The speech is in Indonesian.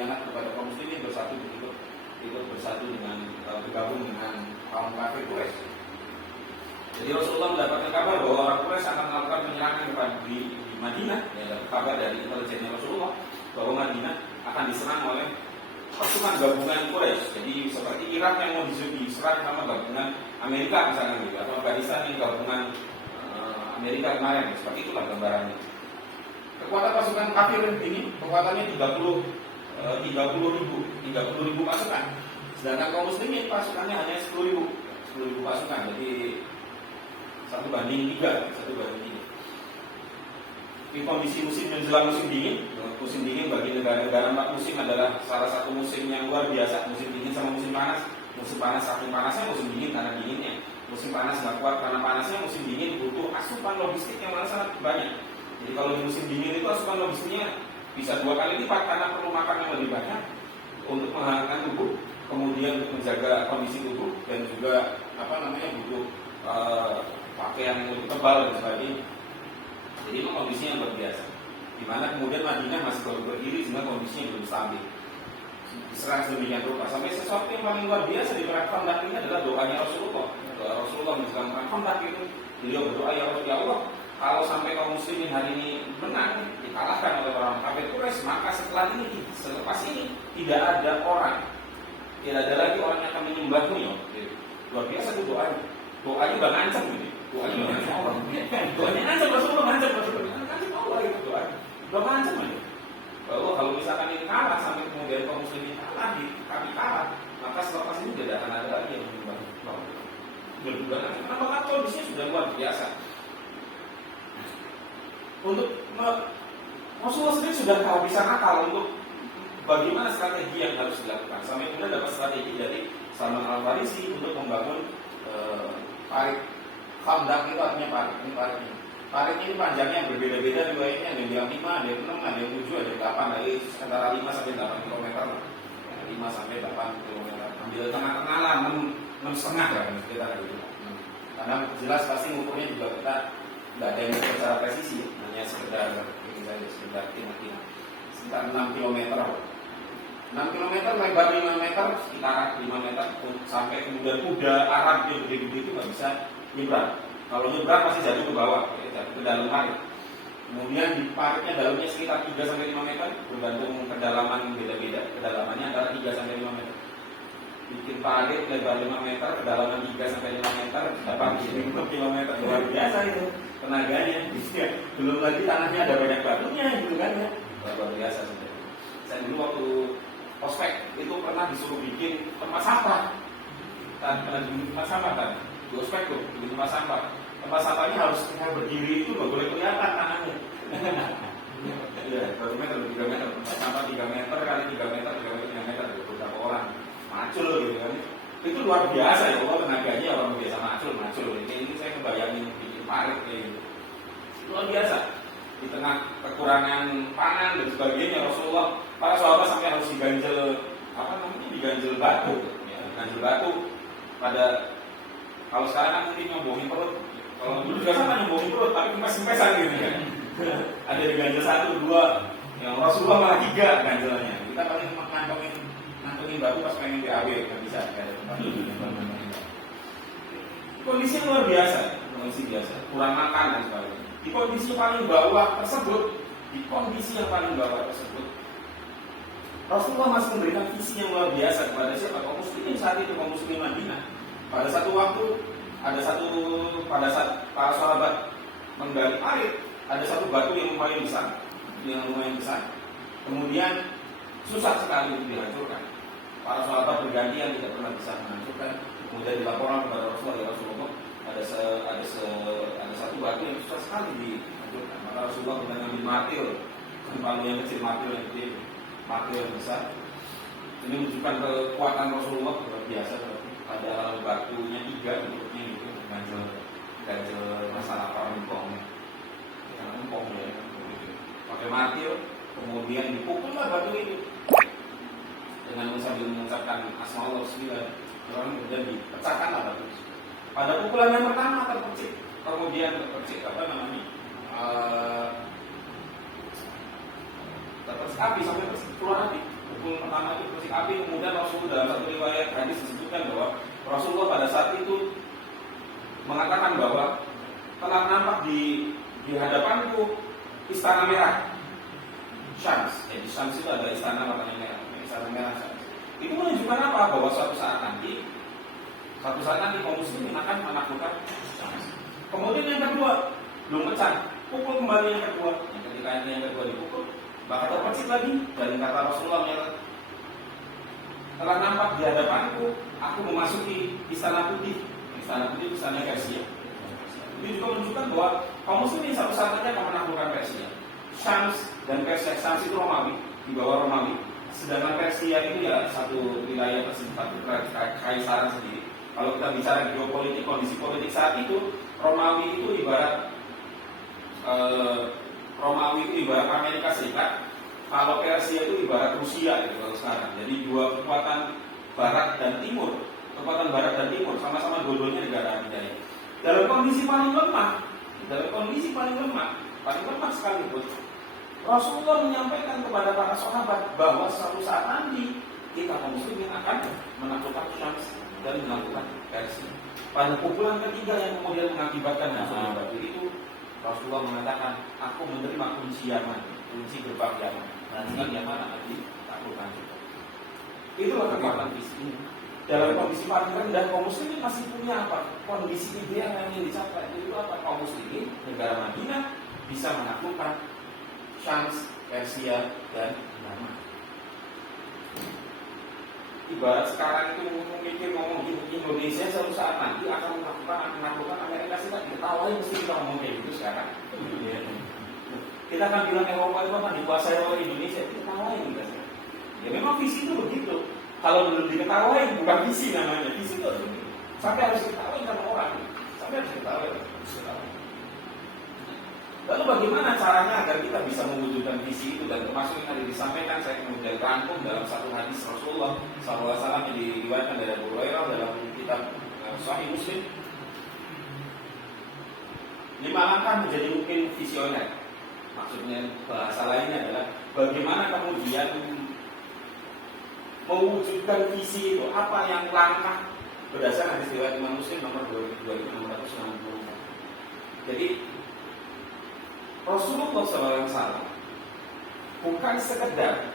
berkhianat kepada kaum muslimin ikut bersatu dengan bergabung dengan kaum kafir Quraisy. Jadi Rasulullah mendapatkan kabar bahwa orang Quraisy akan melakukan penyerangan kepada di Madinah. Ya, kabar dari intelijennya Rasulullah bahwa Madinah akan diserang oleh pasukan gabungan Quraisy. Jadi seperti Irak yang mau diserang sama gabungan Amerika misalnya gitu, atau Afghanistan yang gabungan Amerika kemarin. Seperti itulah gambarannya. Kekuatan pasukan kafir ini kekuatannya 30 ribu pasukan. Sedangkan kaum muslimin pasukannya hanya 10 ribu pasukan. Jadi 1 banding 3. Di kondisi musim menjelang musim dingin bagi negara-negara 4 musim adalah salah satu musim yang luar biasa. Musim dingin sama musim panas. Musim panas saking panasnya, musim dingin karena dinginnya. Musim panas nggak kuat karena panasnya, musim dingin butuh asupan logistik yang sangat banyak. Jadi kalau di musim dingin itu asupan logistiknya bisa 2 kali lipat karena perlu makan yang lebih banyak untuk menghangatkan tubuh, kemudian untuk menjaga kondisi tubuh dan juga butuh pakaian yang lebih tebal dan sebagainya. Jadi itu kondisinya luar biasa. Di mana kemudian Madinah masih baru berdiri sehingga kondisinya belum stabil. Diserang sedemikian rupa sampai sesuatu yang paling luar biasa di perang Khandaq ini adalah doanya Rasulullah. Doa Rasulullah menjelang perang Khandaq itu beliau berdoa, ya Allah, kalau sampai kaum muslimin hari ini menang, dikalahkan oleh orang kafir Quraisy, maka selepas ini tidak ada lagi orang yang akan menyembahmu ya. Luar biasa itu doanya. Doanya udah ngancam gitu. Doanya ngancam Allah. Doanya ngancam Rasulullah. Ngancam Allah itu doanya. Udah ngancam aja. Bahwa kalau misalkan ini kalah sampai kemudian kaum muslimin kami kalah, maka selepas ini tidak akan ada lagi yang menyembah Allah. Berduga kenapa? Karena kondisinya sudah luar biasa. Untuk Rasulullah sendiri sudah kehabisan akal untuk bagaimana strategi yang harus dilakukan. Sampai kemudian dapat strategi dari Salman Al-Farisi untuk membangun parit. Khandaq itu artinya parit. Ini paritnya. Parit ini panjangnya berbeda-beda riwayatnya. Ada yang 5, ada yang 6, ada yang 7, ada yang 8. Dari antara 5 sampai 8 km. 5 sampai 8 km. Ambil tengah-tengah lah, 6,5 lah sekitar gitu. Karena jelas pasti ngukurnya juga kita nggak ada yang secara presisi, hanya sekedar timah-timah. Sekitar 6 km. 6 km lebar 5 meter, sekitar 5 meter sampai kemudian kuda Arab yang gede-gede itu nggak bisa nyebrang. Kalau nyebrang pasti jatuh ke bawah, jatuh ke dalam parit. Kemudian di paritnya dalamnya sekitar 3 sampai 5 meter, bergantung kedalaman beda-beda. Kedalamannya antara 3 sampai 5 meter. Bikin parit lebar 5 meter, kedalaman 3 sampai 5 meter, dapat 5 km. Luar biasa itu tenaganya. Belum lagi tanahnya ada banyak batunya gitu kan ya. Luar biasa sebenarnya. Saya dulu waktu ospek itu pernah disuruh bikin tempat sampah. Pernah bikin tempat sampah kan? Di ospek tuh, bikin tempat sampah. Tempat sampahnya harus berdiri itu nggak boleh kelihatan tanahnya. Iya, 2 meter, 3 meter. Tempat sampah 3 meter kali 3 meter, 3 meter, beberapa orang macul gitu kan. Itu luar biasa ya Allah, tenaganya orang biasa macul. Ini saya kebayangin bikin parit kayak gitu. Luar biasa. Di tengah kekurangan pangan dan sebagainya, Rasulullah, para sahabat sampai harus diganjel batu, ya, diganjel batu. Kalau sekarang kan mungkin nyembohin perut, kalau dulu juga sama nyembohin perut, tapi kempes-kempesan gitu kan. Ada diganjel 1, 2, yang Rasulullah malah 3 ganjelannya. Kita paling ngantongin batu pas pengen BAB, nggak bisa, nggak ada tempat. Kondisi luar biasa, kurang makan dan sebagainya. Di kondisi yang paling bawah tersebut, Rasulullah masih memberikan visi yang luar biasa kepada siapa? Kaum muslimin saat itu, kaum muslimin Madinah. Pada satu waktu, pada saat para sahabat menggali parit, ada satu batu yang lumayan besar. Kemudian susah sekali untuk dihancurkan. Para sahabat bergantian tidak pernah bisa menghancurkan. Kemudian dilaporkan kepada Rasulullah, ada satu batu yang susah sekali dihancurkan. Maka Rasulullah pernah mengambil martil, palu yang kecil, martil yang besar. Ini menunjukkan kekuatan Rasulullah luar biasa. Padahal batunya 3 bentuknya itu ganjel masalah para empong ya, pakai martil, kemudian dipukullah batu itu dengan sambil mengucapkan asma Allah sembilan, kemudian dipecahkanlah batu. Pada pukulan yang pertama terpercik, kemudian terpercik terpercik api sampai keluar api. Pukul pertama itu percikan api. Kemudian Rasulullah dalam satu riwayat hadis disebutkan bahwa Rasulullah pada saat itu mengatakan bahwa telah nampak di hadapanku istana merah, Syams. Jadi Syams itu adalah istana warnanya merah, istana merah Syams. Itu menunjukkan apa? Bahwa suatu saat nanti kaum muslimin akan menaklukkan Syams. Kemudian yang kedua, belum pecah, pukul kembali yang kedua. Yang ketika yang kedua dipukul, maka terpercik lagi. Dan kata Rasulullah menyatakan, telah nampak di hadapanku, aku memasuki istana putih. Istana putih, istana Persia. Ini juga menunjukkan bahwa kaum muslimin satu saat saja akan menaklukkan Persia. Syams dan Persia, Syams itu Romawi, di bawah Romawi. Sedangkan Persia itu ya satu wilayah tersebut, kekaisaran sendiri. Kalau kita bicara geopolitik, kondisi politik saat itu, Romawi itu ibarat Amerika Serikat. Kalau Persia itu ibarat Rusia gitu kalau sekarang. Jadi dua kekuatan barat dan timur, sama-sama dua-duanya negara adidaya. Dalam kondisi paling lemah sekalipun, Rasulullah menyampaikan kepada para sahabat bahwa suatu saat nanti kita kaum muslimin akan menaklukkan Syams dan menaklukkan Persia. Pada pukulan ketiga yang kemudian mengakibatkan Nasrul Babil itu, Rasulullah mengatakan, aku menerima kunci Yaman, kunci gerbang Yaman. Nanti Yaman akan ditaklukkan juga. Itulah kekuatan visi ini. Dalam kondisi paling rendah, kaum muslimin masih punya apa? Kondisi ideal yang ingin dicapai. Itu apa? Kaum muslimin negara Madinah bisa menaklukkan Syams, Persia, dan Yaman. Ibarat sekarang itu mungkin ngomong gitu, Indonesia suatu saat nanti akan menaklukkan Amerika Serikat. Diketawain mesti kita ngomong kayak gitu sekarang. Kita akan bilang Eropa itu akan dikuasai oleh Indonesia. Diketawain kita sekarang. Ya memang visi itu begitu. Kalau belum diketawain bukan visi namanya. Visi itu harus begitu. Sampai harus diketawain sama orang. Lalu bagaimana caranya agar kita bisa mewujudkan visi itu? Dan termasuk yang tadi disampaikan, saya kemudian rangkum dalam satu hadis Rasulullah SAW yang diriwayatkan dari Abu Hurairah dalam kitab Sahih Muslim. 5 langkah menjadi mungkin visioner. Maksudnya bahasa lainnya adalah bagaimana kemudian mewujudkan visi itu. Apa yang langkah berdasarkan hadis riwayat Imam Muslim nomor 2664. Jadi Rasulullah SAW bukan sekedar